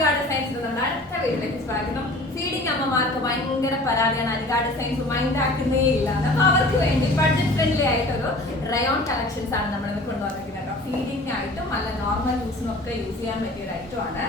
അനികാട് science നമ്മുടെ അടുത്ത വീട്ടിലേക്ക് സ്വാഗതം. ഫീഡിംഗ് അമ്മമാർക്ക് ഭയങ്കര പരാതിയാണ്. അനികാട് സയൻസ് മൈൻഡ് ആക്കുന്നേ ഇല്ല. അപ്പൊ അവർക്ക് വേണ്ടി ബഡ്ജറ്റ് ഫ്രണ്ട്ലി ആയിട്ടൊരു റയോൺ കളക്ഷൻസ് ആണ് നമ്മൾ കൊണ്ടുവന്നിരിക്കുന്നത് കേട്ടോ. ഫീഡിംഗ് ആയിട്ടും അല്ല നോർമൽ യൂസിനും ഒക്കെ യൂസ് ചെയ്യാൻ പറ്റിയ ഒരു ഐറ്റം ആണ്.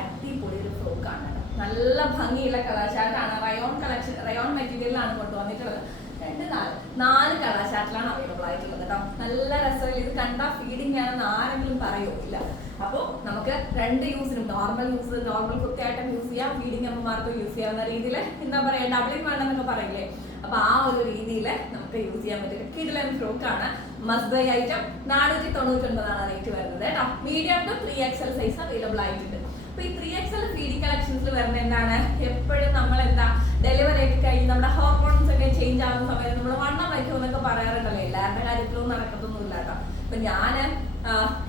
അടിപൊളി ഒരു ഫ്രോക്ക് ആണ് നല്ല ഭംഗിയുള്ള കളർ ചാർട്ടാണ് റയോൺ കളക്ഷൻ റയോൺ മെറ്റീരിയലാണ് കൊണ്ടുവന്നിട്ടുള്ളത്. രണ്ട് നാല് നാല് കളർ ചാർട്ടിലാണ് അവൈലബിൾ ആയിട്ടുള്ളത് കേട്ടോ. നല്ല രസമില്ല. ഇത് കണ്ടാ ഫീഡിംഗ് ആണെന്ന് ആരെങ്കിലും പറയോ? ഇല്ല. അപ്പോൾ നമുക്ക് രണ്ട് യൂസിനും നോർമൽ യൂസ് നോർമൽ കുത്തിയായിട്ടും യൂസ് ചെയ്യാം. ഫീഡിങ് അമ്മമാർക്ക് യൂസ് ചെയ്യാവുന്ന രീതിയിൽ എന്താ പറയാ ഡബിളിംഗ് വേണമെന്നൊക്കെ പറയില്ലേ? അപ്പൊ ആ ഒരു രീതിയിൽ നമുക്ക് യൂസ് ചെയ്യാൻ പറ്റും കിഡിലൻ ഫ്രോക്ക് ആണ് മസ്ബൈ ഐറ്റം നാനൂറ്റി തൊണ്ണൂറ്റി ഒൻപതാണ് റേറ്റ് വരുന്നത് കേട്ടോ. Medium to three XL size available ആയിട്ടുണ്ട്. അപ്പൊ ഈ ത്രീ എക്സൽ ഫീഡിങ് കളക്ഷൻസിൽ വരുന്ന എന്താണ്? എപ്പോഴും നമ്മൾ എന്താ ഡെലിവറി ഒക്കെ കഴിഞ്ഞ് നമ്മുടെ ഹോർമോൺസ് ഒക്കെ ചേഞ്ച് ആകുന്ന സമയത്ത് നമ്മൾ വണ്ണം വയ്ക്കും എന്നൊക്കെ പറയാറുണ്ടല്ലോ. എല്ലാവരുടെ കാര്യത്തിലും നടക്കത്തൊന്നുമില്ല കേട്ടോ. അപ്പൊ ആഹ്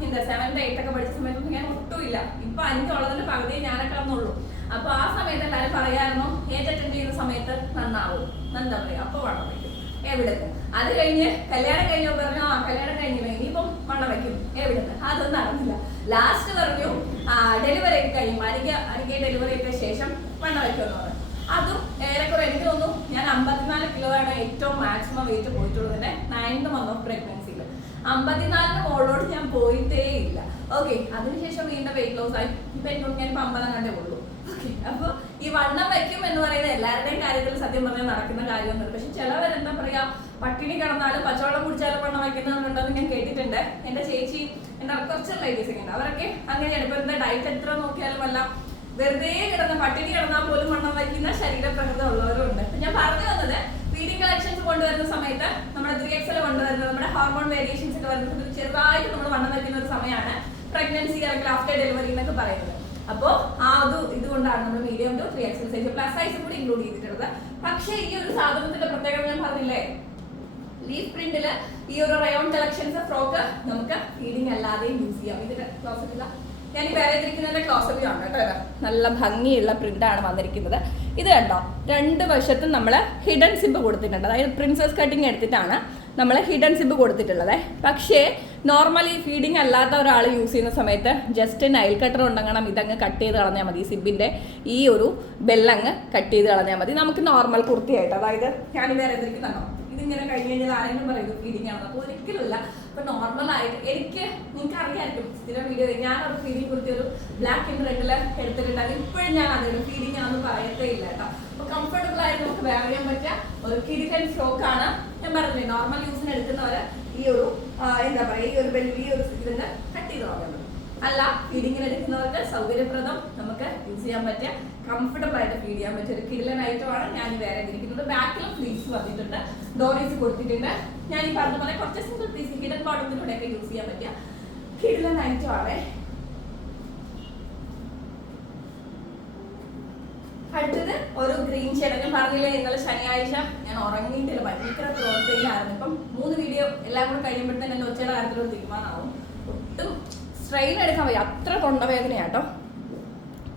എന്താ സെവൻത് എയ്ത്ത് ഒക്കെ പഠിച്ച സമയത്തൊന്നും ഞാൻ ഒട്ടുമില്ല. ഇപ്പൊ അഞ്ചുള്ളതിന് പകുതി ഞാനൊക്കെ വന്നുള്ളൂ അപ്പൊ ആ സമയത്ത് എല്ലാവരും പറയായിരുന്നു ഏറ്റ് അറ്റൻഡ് ചെയ്യുന്ന സമയത്ത് നന്നാവും. എന്താ പറയാ അപ്പൊ വളം വയ്ക്കും എവിടുന്ന് അത് കഴിഞ്ഞ് കല്യാണം കഴിഞ്ഞു പറഞ്ഞു ആ കല്യാണം കഴിഞ്ഞില്ല ഇനിയിപ്പം വളം വയ്ക്കും എവിടുന്ന് അതൊന്നും അറിഞ്ഞില്ല. ലാസ്റ്റ് പറഞ്ഞു ഡെലിവറി ഒക്കെ കഴിയും. അരിക അരിക ഡെലിവറി ഒക്കെ ശേഷം വണ്ണം വയ്ക്കുമെന്ന് പറഞ്ഞു. അതും ഏറെക്കുറെ എനിക്ക് തോന്നുന്നു ഞാൻ അമ്പത്തിനാല് കിലോ ആണ് ഏറ്റവും മാക്സിമം വെയിറ്റ് പോയിട്ടുള്ളത് തന്നെ നയൻത് മന്ത് ഓഫ് പ്രഗ്നൻസിയിൽ അമ്പത്തിനാലിന് മോളോട് ഞാൻ പോയിട്ടേ ഇല്ല. ഓക്കെ അതിനുശേഷം വീണ്ടും വെയിറ്റ് ലോസ് ആയി. ഇപ്പൊ എനിക്ക് ഞാൻ ഞാൻ അമ്പതാം കണ്ടേ ഉള്ളൂ. ഓക്കെ അപ്പൊ ഈ വണ്ണം വയ്ക്കും എന്ന് പറയുന്നത് എല്ലാവരുടെയും കാര്യത്തിൽ സത്യം പറഞ്ഞാൽ നടക്കുന്ന കാര്യമൊന്നുമില്ല. പക്ഷെ ചിലവരെന്താ പറയാ പട്ടിണി കിടന്നാലും പച്ചവെള്ളം കുടിച്ചാലും വണ്ണം വയ്ക്കുന്നവരുണ്ടെന്ന് ഞാൻ കേട്ടിട്ടുണ്ട്. എന്റെ ചേച്ചി എന്റെ കുറച്ച് ലേഡീസ് ഒക്കെ ഉണ്ട്. അവരൊക്കെ അങ്ങനെയാണ്. ഇപ്പൊ എന്താ ഡയറ്റ് എത്ര നോക്കിയാലും അല്ല വെറുതെ കിടന്ന പട്ടിണി കിടന്നാൽ പോലും വണ്ണം വയ്ക്കുന്ന ശരീരപ്രകൃതം ഉള്ളവരും ഉണ്ട്. ഞാൻ പറഞ്ഞു വന്നത് ഫീഡിംഗ് കളക്ഷൻസ് കൊണ്ടുവരുന്ന സമയത്ത് എക്സൽ കൊണ്ടുവരുന്നത്. നമ്മുടെ ഹോർമോൺ വേരിയേഷൻസ് ഒക്കെ വരുന്ന സമയത്ത് ചെറുതായിട്ട് നമ്മൾ വണ്ണം വയ്ക്കുന്ന ഒരു സമയമാണ് പ്രഗ്നൻസി അല്ലെങ്കിൽ ആഫ്റ്റർ ഡെലിവറി എന്നൊക്കെ പറയുന്നത്. അപ്പോൾ ആ ഒരു ഇതുകൊണ്ടാണ് നമ്മൾ medium to three XL size plus size കൂടി ഇൻക്ലൂഡ് ചെയ്തിട്ടുള്ളത്. പക്ഷേ ഈ ഒരു സാധനത്തിന്റെ പ്രത്യേകത ഞാൻ പറഞ്ഞില്ലേ? ലീഫ് പ്രിന്റിൽ ഈ ഒരു റയോൺ കളക്ഷൻസ് ഫ്രോക്ക് നമുക്ക് ഫീഡിങ് അല്ലാതെയും യൂസ് ചെയ്യാം. ഇതിന്റെ ക്ലോസറ്റ് ഇല്ല ഞാൻ വേറെ ഇരിക്കുന്നതിന്റെ ക്ലോസറ്റ് ആണ് കേട്ടോ. നല്ല ഭംഗിയുള്ള പ്രിന്റ് ആണ് വന്നിരിക്കുന്നത്. ഇത് കണ്ടോ? രണ്ട് വശത്തും നമ്മൾ ഹിഡൻ സിബ് കൊടുത്തിട്ടുണ്ട്. അതായത് പ്രിൻസസ് കട്ടിങ് എടുത്തിട്ടാണ് നമ്മൾ ഹിഡൻ സിബ് കൊടുത്തിട്ടുള്ളത്. പക്ഷേ നോർമലി ഫീഡിങ് അല്ലാത്ത ഒരാൾ യൂസ് ചെയ്യുന്ന സമയത്ത് ജസ്റ്റ് നൈൽ കട്ടർ ഉണ്ടെങ്കിൽ ഇതങ്ങ് കട്ട് ചെയ്ത് കളഞ്ഞാൽ മതി. സിബിന്റെ ഈ ഒരു ബെല്ലങ്ങ് കട്ട് ചെയ്ത് കളഞ്ഞാൽ മതി. നമുക്ക് നോർമൽ കുർത്തിയായിട്ട് അതായത് ഞാൻ വേറെ എന്തിരിക്കുന്നുണ്ടോ ഇതിങ്ങനെ കഴിഞ്ഞ് കഴിഞ്ഞാൽ ആരെങ്കിലും പറയും ഫീഡിങ് ആണ് അപ്പോൾ ഒരിക്കലുമില്ല. നോർമൽ ആയിട്ട് എനിക്ക് നിങ്ങൾക്ക് അറിയാമായിരിക്കും സ്ഥിരം വീഡിയോ ഞാൻ ഒരു ഫീഡിങ് കുറിച്ച് ഒരു ബ്ലാക്ക് ആൻഡ് റെഡിൽ എടുത്തിട്ടുണ്ടായിരുന്നു. ഇപ്പോഴും ഞാൻ അതിന് ഫീഡിങ് ആണെന്ന് പറയത്തേ ഇല്ല കേട്ടോ. അപ്പൊ കംഫർട്ടബിൾ വെയർ ചെയ്യാൻ പറ്റിയ ഒരു കിരിക്കൻ ഫ്രോക്ക് ആണ് ഞാൻ പറഞ്ഞില്ലേ നോർമൽ യൂസിന് എടുക്കുന്നവര് ഈ ഒരു എന്താ പറയുക ഈ ഒരു ബെൽവി ഒരു ഇതിന് കട്ട് ചെയ്ത് നോക്കുന്നത് അല്ല ഫീഡിങ്ങിന് എടുക്കുന്നവർക്ക് സൗകര്യപ്രദം നമുക്ക് യൂസ് ചെയ്യാൻ പറ്റിയ കംഫർട്ടബിൾ ആയിട്ട് ഫീഡ് ചെയ്യാൻ പറ്റിയ ഒരു കിടിലൻ ഐറ്റമാണ് ഞാൻ വേറെ ഇരിക്കുന്നത്. ബാക്കിലും ഫ്ലീസ് വന്നിട്ടുണ്ട്. ഡോറീസ് കൊടുത്തിട്ടുണ്ട്. ഞാൻ ഈ പറഞ്ഞ പോലെ കുറച്ച് സിംഗിൾ പീസ് ഹിഡൻ ബോട്ടത്തിലൂടെയൊക്കെ യൂസ് ചെയ്യാൻ പറ്റിയ കിടിലൻ ഐറ്റമാണ് അടുത്തത് ഒരു ഗ്രീൻ ഷെയ്ഡ് ഞാൻ പറഞ്ഞില്ലേ നിങ്ങൾ ശനിയാഴ്ച ഞാൻ ഉറങ്ങിയിട്ടില്ല. ഭയങ്കര പ്രോത്സാഹനമായിരുന്നു ഇപ്പം മൂന്ന് വീഡിയോ എല്ലാം കൂടെ കഴിയുമ്പോഴത്തേന് എന്റെ ഒച്ചയുടെ കാര്യത്തിലൊരു തീരുമാനമാവും. ഒട്ടും സ്ട്രെയിൻ എടുക്കാൻ വയ്യ. അത്ര തൊണ്ടവേദനയാട്ടോ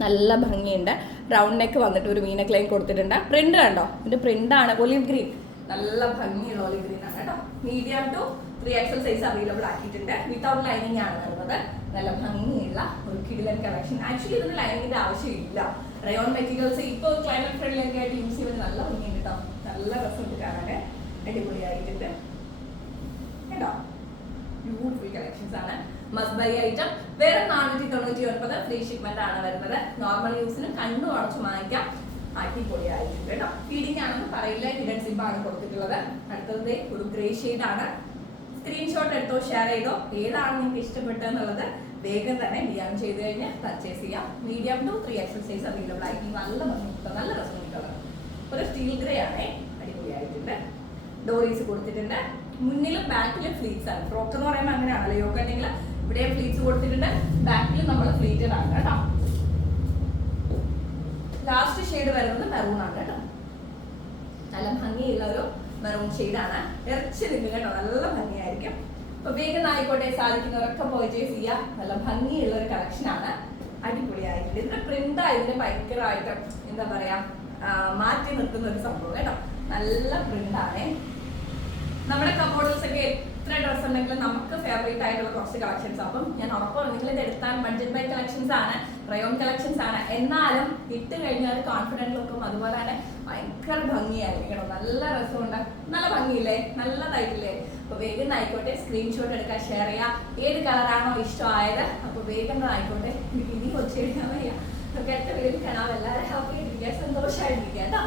നല്ല ഭംഗിയുണ്ട്. റൗണ്ട് നെക്ക് വന്നിട്ട് ഒരു മീനക്ക് ലൈൻ കൊടുത്തിട്ടുണ്ട്. പ്രിന്റ് കണ്ടോ? ഇതിന്റെ പ്രിന്റ് ആണ്. ഒലിവ് ഗ്രീൻ നല്ല ഭംഗിയുള്ള ഒലിവ് ഗ്രീൻ ആണ് കേട്ടോ. Medium to three XL size available ആക്കിയിട്ടുണ്ട്. വിത്തൗട്ട് ലൈനിങ് ആണ് വരുന്നത്. നല്ല ഭംഗിയുള്ള ഒരു കിടിലൻ കളക്ഷൻ ആക്ച്വലി ഇതിന് ലൈനിങ്ങിന്റെ ആവശ്യമില്ല. റയോൺ മെറ്റീരിയൽസ് ഇപ്പോൾ ക്ലൈമറ്റ് ഫ്രണ്ട്ലി ഒക്കെ ആയിട്ട് യൂസ് ചെയ്യുന്നത് നല്ല ഭംഗിയുണ്ട് കേട്ടോ നല്ല രസമുണ്ട് കാണാൻ അടിപൊളിയായിട്ടുണ്ട്. കേട്ടോ ബ്യൂട്ടിഫുൾ കളക്ഷൻസ് ആണ്. മസ്റ്റ് ബൈ ഐറ്റം വേറെ നാനൂറ്റി തൊണ്ണൂറ്റി ഒൻപത് ഫ്രീ ഷിപ്മെന്റ് ആണ് വരുന്നത്. നോർമൽ യൂസിനും കണ്ണു അടച്ച് വാങ്ങിക്കാം. അടിപൊളിയായിട്ടുണ്ട് കേട്ടോ ഫീഡിംഗ് ആണെന്ന് പറയില്ല. ഹിഡൻ സിബ് ആണ് കൊടുത്തിട്ടുള്ളത്. അടുത്തത് ഒരു ഗ്രേ ഷെയ്ഡ് ആണ്. സ്ക്രീൻഷോട്ട് എടുത്തോ ഷെയർ ചെയ്തോ ഏതാണ് നിങ്ങൾക്ക് ഇഷ്ടപ്പെട്ടതെന്നുള്ളത് വേഗം തന്നെ ഡി ചെയ്ത് കഴിഞ്ഞ് പർച്ചേസ് ചെയ്യാം. Medium to three XL size available ആയിരിക്കും. നല്ല ഭംഗി നല്ല രസം കിട്ടുന്നത് ഒരു സ്റ്റീൽ ഗ്രേ ആണേ. അടിപൊളിയായിട്ടുണ്ട്. ഡോറീസ് കൊടുത്തിട്ടുണ്ട്. മുന്നിലും ബാക്കിലും ഫ്ലീറ്റ്സ് ആണ്. ഫ്രോക്ക് എന്ന് പറയുമ്പോൾ അങ്ങനെയാണല്ലോ യോഗ ഉണ്ടെങ്കിൽ ഇവിടെ ഫ്ലീറ്റ്സ് കൊടുത്തിട്ടുണ്ട്. ബാക്കിലും നമ്മൾ ഫ്ലീറ്റഡ് ആണ് കേട്ടോ. ലാസ്റ്റ് ഷെയ്ഡ് വരുന്നത് മെറൂൺ ആണ് കേട്ടോ. നല്ല ഭംഗിയുള്ള ഒരു മെറൂൺ ഷെയ്ഡാണ് ഇറച്ചി നിൽക്കും നല്ല ഭംഗിയായിരിക്കും. അപ്പൊ വേഗം ആയിക്കോട്ടെ സാധിക്കുന്നവരൊക്കെ പർച്ചേസ് ചെയ്യാം. നല്ല ഭംഗിയുള്ള ഒരു കളക്ഷനാണ് അടിപൊളിയായിട്ടുണ്ട്. ഇതിന്റെ പ്രിന്റ് ആയതിന് ഭയങ്കരമായിട്ട് എന്താ പറയാ മാറ്റി നിർത്തുന്ന ഒരു സംഭവം കേട്ടോ. നല്ല പ്രിന്റ് ആണ്. നമ്മുടെ കമ്പോഡേഴ്സ് ഒക്കെ എത്ര ഡ്രസ്സ് ഉണ്ടെങ്കിലും നമുക്ക് ഫേവറേറ്റ് ആയിട്ടുള്ള കുറച്ച് കളക്ഷൻസ് അപ്പം ഞാൻ ഉറപ്പാണ് നിങ്ങൾ ഇത് എടുത്താൽ ബഡ്ജറ്റ് ബൈ കളക്ഷൻസ് ആണ് റയോൺ കളക്ഷൻസ് ആണ്. എന്നാലും ഇട്ട് കഴിഞ്ഞാൽ കോൺഫിഡന്റ് ലുക്കും അതുപോലെ തന്നെ ഭയങ്കര ഭംഗിയായിരിക്കണം. നല്ല രസമുണ്ട്. നല്ല ഭംഗിയില്ലേ? നല്ല നല്ലതായിട്ടില്ലേ അപ്പൊ വേഗം ആയിക്കോട്ടെ സ്ക്രീൻഷോട്ട് എടുക്കാൻ ഷെയർ ചെയ്യാം ഏത് കളറാണോ ഇഷ്ടമായത് അപ്പൊ വേഗം ആയിക്കോട്ടെ. ഇനി കൊച്ചു കഴിഞ്ഞാൽ വയ്യ നമുക്ക് അടുത്ത കാണാം. എല്ലാവരും ഹാപ്പി ആയിട്ടിരിക്കുക സന്തോഷമായിട്ടിരിക്കുക കേട്ടോ.